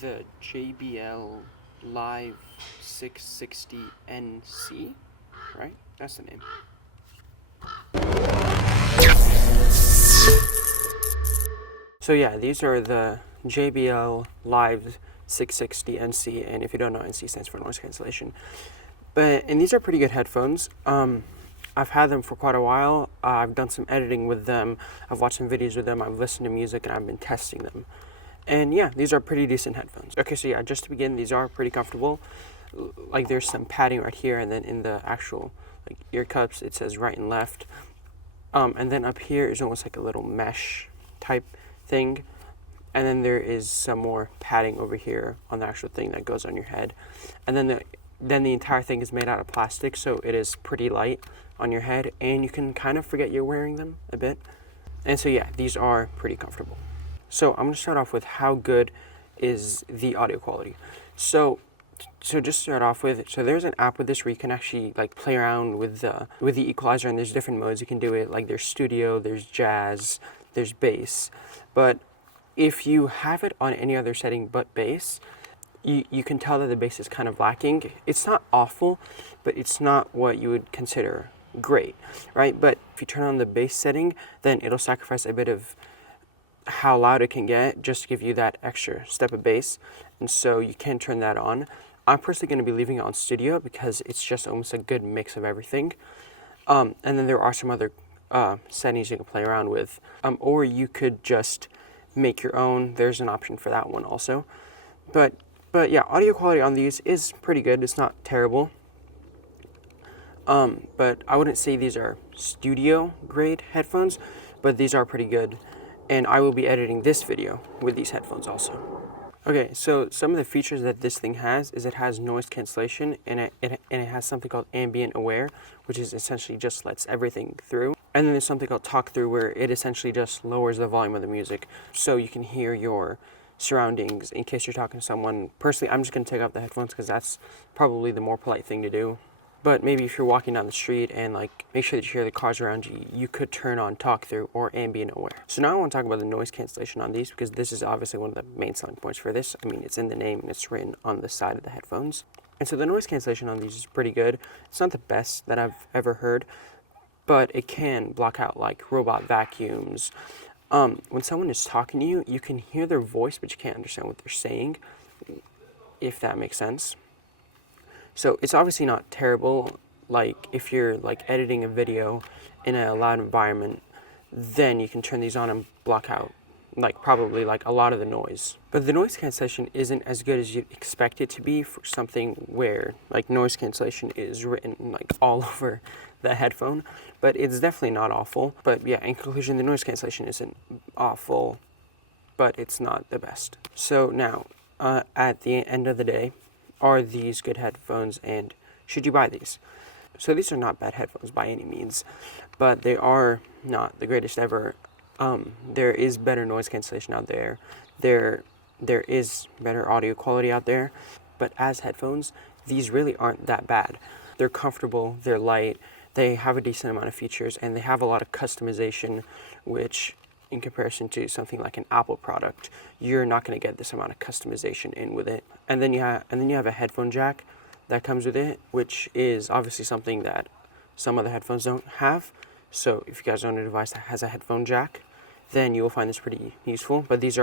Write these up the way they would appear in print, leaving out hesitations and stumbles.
the JBL Live 660 NC, right? That's the name. So yeah, these are the JBL Live 660 NC, and if you don't know, NC stands for noise cancellation. And these are pretty good headphones. I've had them for quite a while. I've done some editing with them. I've watched some videos with them. I've listened to music, and I've been testing them. And yeah, these are pretty decent headphones. Okay, so yeah, just to begin, these are pretty comfortable. Like there's some padding right here, and then in the actual like ear cups, it says right and left. And then up here is almost like a little mesh type thing. And then there is some more padding over here on the actual thing that goes on your head. And then the entire thing is made out of plastic, so it is pretty light on your head, and you can kind of forget you're wearing them a bit. And so yeah, these are pretty comfortable. So I'm going to start off with how good is the audio quality. So just to start off with, so there's an app with this where you can actually like play around with the equalizer, and there's different modes you can do it. Like there's studio, there's jazz, there's bass. But if you have it on any other setting but bass, you can tell that the bass is kind of lacking. It's not awful, but it's not what you would consider great, right? But if you turn on the bass setting, then it'll sacrifice a bit of how loud it can get just to give you that extra step of bass, and so you can turn that on. I'm personally going to be leaving it on studio because it's just almost a good mix of everything. And then there are some other settings you can play around with, or you could just make your own. There's an option for that one also. But yeah, audio quality on these is pretty good. It's not terrible. But I wouldn't say these are studio grade headphones, but these are pretty good. And I will be editing this video with these headphones also. Okay, so some of the features that this thing has is it has noise cancellation, and it has something called ambient aware, which is essentially just lets everything through. And then there's something called talk through, where it essentially just lowers the volume of the music so you can hear your surroundings in case you're talking to someone. Personally, I'm just going to take off the headphones because that's probably the more polite thing to do. But maybe if you're walking down the street and like make sure that you hear the cars around you, you could turn on talk through or ambient aware. So now I want to talk about the noise cancellation on these, because this is obviously one of the main selling points for this. I mean, it's in the name and it's written on the side of the headphones. And so the noise cancellation on these is pretty good. It's not the best that I've ever heard, but it can block out like robot vacuums. When someone is talking to you, you can hear their voice, but you can't understand what they're saying, if that makes sense. So it's obviously not terrible. Like if you're like editing a video in a loud environment, then you can turn these on and block out like probably like a lot of the noise. But the noise cancellation isn't as good as you'd expect it to be for something where like noise cancellation is written like all over the headphone. But it's definitely not awful. But yeah, in conclusion, the noise cancellation isn't awful, but it's not the best. So now, at the end of the day, are these good headphones, and should you buy these? So these are not bad headphones by any means, but they are not the greatest ever. There is better noise cancellation out there. There is better audio quality out there, but as headphones, these really aren't that bad. They're comfortable, they're light, they have a decent amount of features, and they have a lot of customization, which in comparison to something like an Apple product, you're not going to get this amount of customization in with it. And then you have a headphone jack that comes with it, which is obviously something that some other headphones don't have. So if you guys own a device that has a headphone jack, then you will find this pretty useful. But these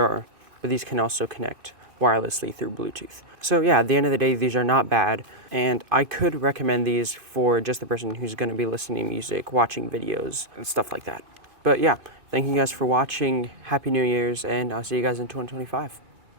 can also connect wirelessly through Bluetooth. So yeah, at the end of the day, these are not bad, and I could recommend these for just the person who's going to be listening to music, watching videos, and stuff like that. But yeah, thank you guys for watching. Happy New Year's, and I'll see you guys in 2025.